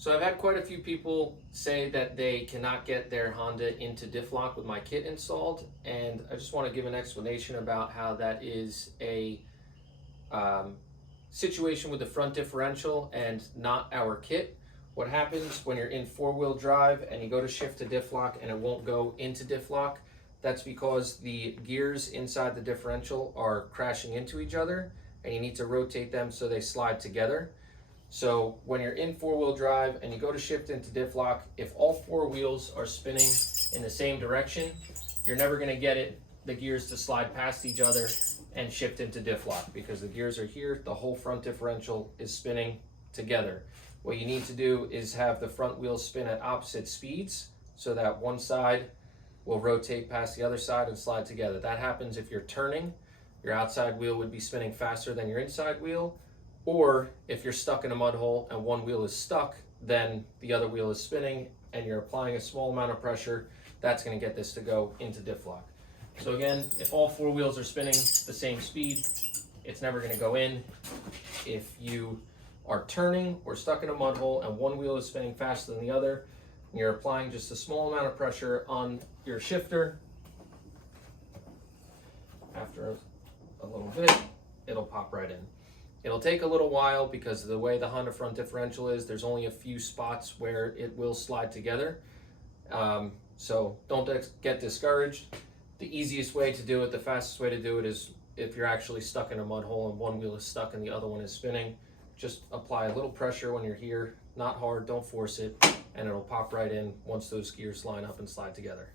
So I've had quite a few people say that they cannot get their Honda into Diff Lock with my kit installed, and I just want to give an explanation about how that is a situation with the front differential and not our kit. What happens when you're in four-wheel drive and you go to shift to Diff Lock and it won't go into Diff Lock, that's because the gears inside the differential are crashing into each other and you need to rotate them so they slide together. So when you're in four-wheel drive and you go to shift into Diff Lock, if all four wheels are spinning in the same direction, you're never going to get the gears to slide past each other and shift into Diff Lock, because the gears are here, the whole front differential is spinning together. What you need to do is have the front wheels spin at opposite speeds so that one side will rotate past the other side and slide together. That happens if you're turning. Your outside wheel would be spinning faster than your inside wheel. Or if you're stuck in a mud hole and one wheel is stuck, then the other wheel is spinning and you're applying a small amount of pressure. That's going to get this to go into Diff Lock. So again, if all four wheels are spinning the same speed, it's never going to go in. If you are turning or stuck in a mud hole and one wheel is spinning faster than the other, and you're applying just a small amount of pressure on your shifter, after a little bit, it'll pop right in. It'll take a little while because of the way the Honda front differential is. There's only a few spots where it will slide together. So don't get discouraged. The easiest way to do it, the fastest way to do it, is if you're actually stuck in a mud hole and one wheel is stuck and the other one is spinning, just apply a little pressure when you're here. Not hard, don't force it, and it'll pop right in once those gears line up and slide together.